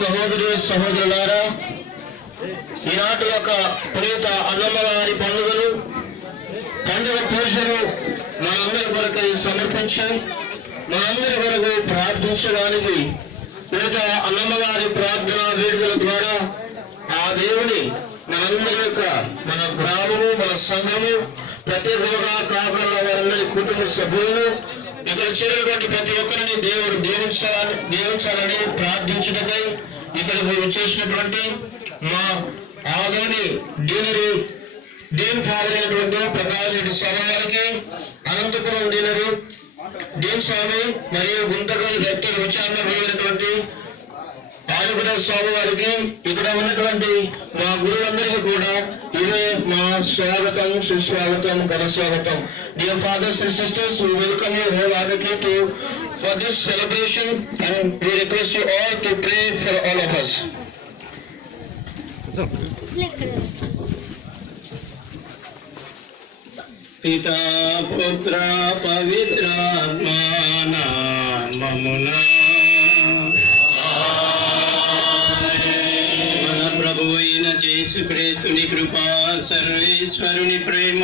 సహోదరి సహోదరులారా, ఈనాటి యొక్క పునీత అన్నమ్మవారి పండుగ పూజలు మనందరి కొరకు సమర్పించి మనందరి కొరకు ప్రార్థించడానికి పునీత అన్నమ్మవారి ప్రార్థన వేడుకల ద్వారా ఆ దేవుని మనందరి యొక్క మన గ్రామము మన సంఘము ప్రత్యేకంగా కాకుండా వారందరి కుటుంబ సభ్యులు ఇక్కడ చేరినటువంటి ప్రతి ఒక్కరిని దేవుడు దీవించాలని ప్రార్థించడకై ఇక్కడ చేసినటువంటి మా ఆదోని డీన్ ఫాదర్ అయినటువంటి ప్రకాష్ రెడ్డి స్వామి వారికి, అనంతపురం డీన్ స్వామి మరియు గుంతకల్ రెక్టర్ విచారణటువంటి ఆదిపుర స్వామి వారికి, ఇక్కడ ఉన్నటువంటి మా గురువులందరికీ కూడా ఇదే మా స్వాగతం, సుస్వాగతం, ఘన స్వాగతం. Dear fathers and sisters, we welcome you wholeheartedly for this celebration and we request you all to pray for all of us. పితా పుత్ర పవిత్రాత్మ నామమున మన ప్రభువైన యేసుక్రీస్తుని కృప, సర్వేశ్వరుని ప్రేమ